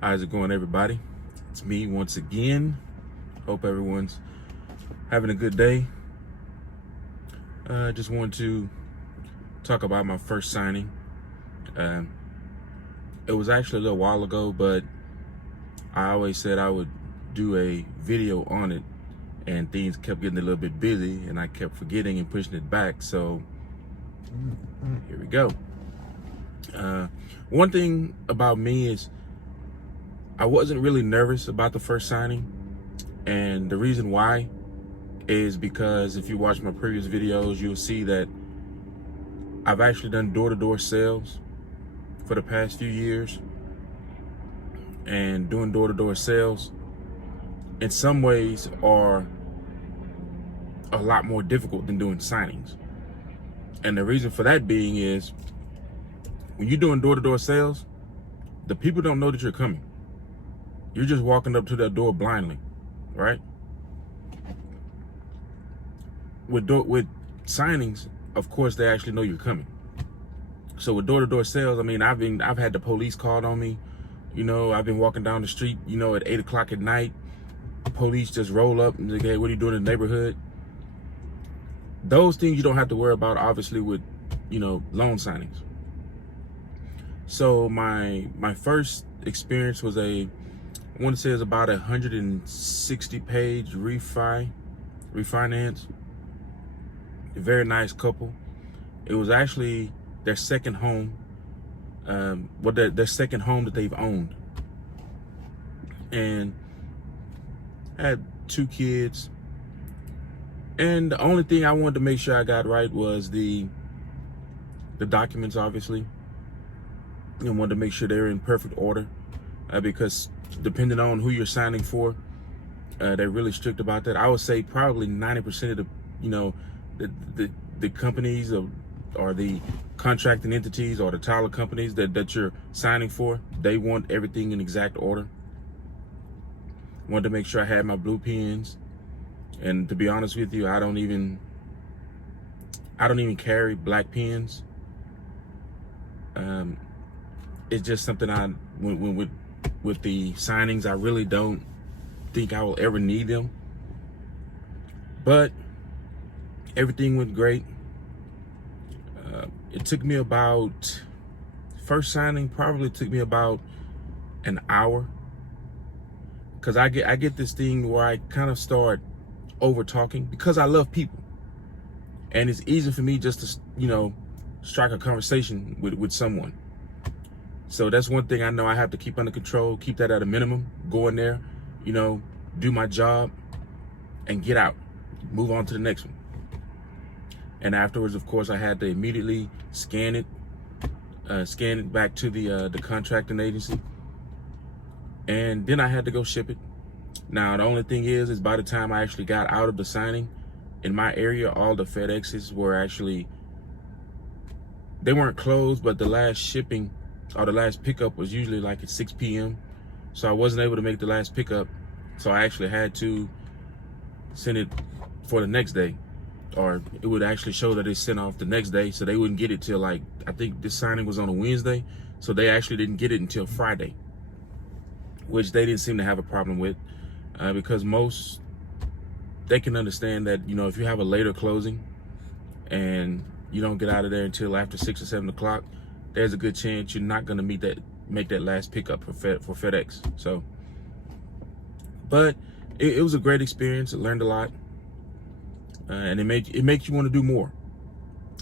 How's it going, everybody? It's me once again. Hope everyone's having a good day. Just wanted to talk about my first signing. It was actually a little while ago, but I always said I would do a video on it, and things kept getting a little bit busy, and I kept forgetting and pushing it back. So here we go. One thing about me is I wasn't really nervous about the first signing, and the reason why is because if you watch my previous videos, you'll see that I've actually done door-to-door sales for the past few years, and doing door-to-door sales in some ways are a lot more difficult than doing signings. And the reason for that being is when you're doing door-to-door sales, the people don't know that you're coming. You're just walking up to their door blindly, right? With signings, of course, they actually know you're coming. So with door-to-door sales, I mean, I've had the police called on me. You know, I've been walking down the street, you know, at 8 o'clock at night. Police just roll up and say, "Hey, what are you doing in the neighborhood?" Those things you don't have to worry about, obviously, with, you know, loan signings. So my first experience was I want to say it was about 160-page refinance. A very nice couple. It was actually their second home, their second home that they've owned, and had 2 kids. And the only thing I wanted to make sure I got right was the documents, obviously. I wanted to make sure they're in perfect order, because depending on who you're signing for, they're really strict about that. I would say probably 90% of the, you know, the companies or the contracting entities or the title companies that you're signing for, they want everything in exact order. Wanted to make sure I had my blue pens, and to be honest with you, I don't even carry black pens. It's just something with the signings, I really don't think I will ever need them. But everything went great. It took me about, first signing probably took me about an hour, because I get this thing where I kind of start over talking because I love people, and it's easy for me just to, you know, strike a conversation with someone. So that's one thing I know I have to keep under control, keep that at a minimum, go in there, you know, do my job and get out, move on to the next one. And afterwards, of course, I had to immediately scan it back to the contracting agency, and then I had to go ship it. Now, the only thing is by the time I actually got out of the signing, in my area, all the FedExes were actually, they weren't closed, but the last shipping or the last pickup was usually like at 6 p.m. So I wasn't able to make the last pickup. So I actually had to send it for the next day, or it would actually show that it's sent off the next day. So they wouldn't get it till, like, I think this signing was on a Wednesday. So they actually didn't get it until Friday, which they didn't seem to have a problem with, because they can understand that, you know, if you have a later closing and you don't get out of there until after 6 or 7 o'clock, there's a good chance you're not going to make that last pickup for FedEx. So, but it was a great experience. I learned a lot, and it makes you want to do more.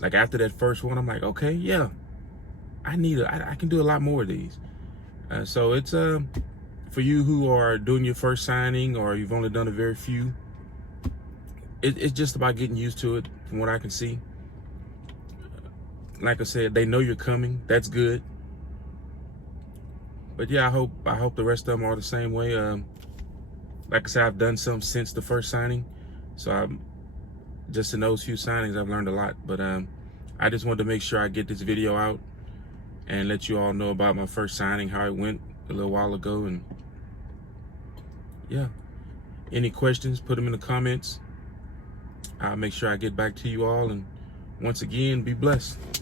Like after that first one, I'm like, okay, yeah, I can do a lot more of these. So it's for you who are doing your first signing, or you've only done a very few, it's just about getting used to it, from what I can see. Like I said, they know you're coming. That's good. But yeah, I hope the rest of them are the same way. Like I said, I've done some since the first signing, so just in those few signings, I've learned a lot. But I just wanted to make sure I get this video out and let you all know about my first signing, how it went a little while ago. And yeah, any questions, put them in the comments. I'll make sure I get back to you all. And once again, be blessed.